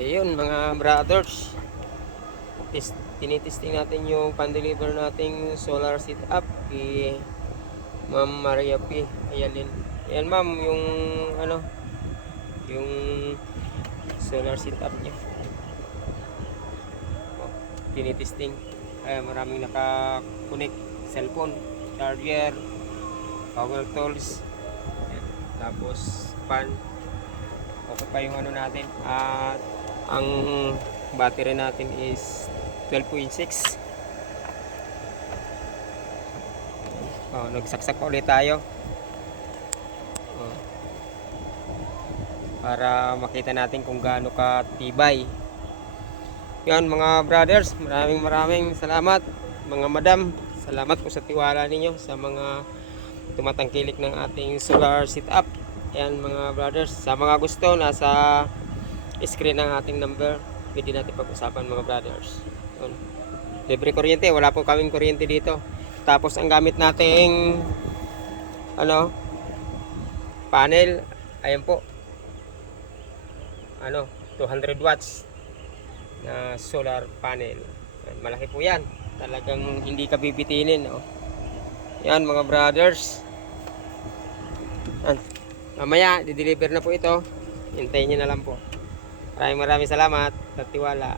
Ayun mga brothers, tinitesting natin yung pan-deliver nating solar setup kay Ma'am Maria P. Ayalin. Ayan ma'am, yung ano, yung solar setup niya. Tinitesting. Ay, maraming naka-connect, cellphone, charger, power tools, ayan. Tapos pan. Okay pa yung ano natin. At ang battery natin is 12.6. Nagsaksak pa ulit tayo. Para makita natin kung gaano ka tibay. Yan mga brothers, maraming salamat. Mga madam, salamat po sa tiwala ninyo sa mga tumatangkilik ng ating solar setup. Yan mga brothers, sa mga gusto, nasa screen ang ating number, pwede natin pag-usapan mga brothers. Yun. Libre kuryente, wala po kaming kuryente dito. Tapos ang gamit nating panel, ayan po, 200 watts na solar panel. Yan, malaki po yan, talagang hindi ka bibitinin, no? Yan mga brothers. Yan. Mamaya, di-deliver na po ito. Hintayin nyo na lang po. Maraming salamat sa tiwala.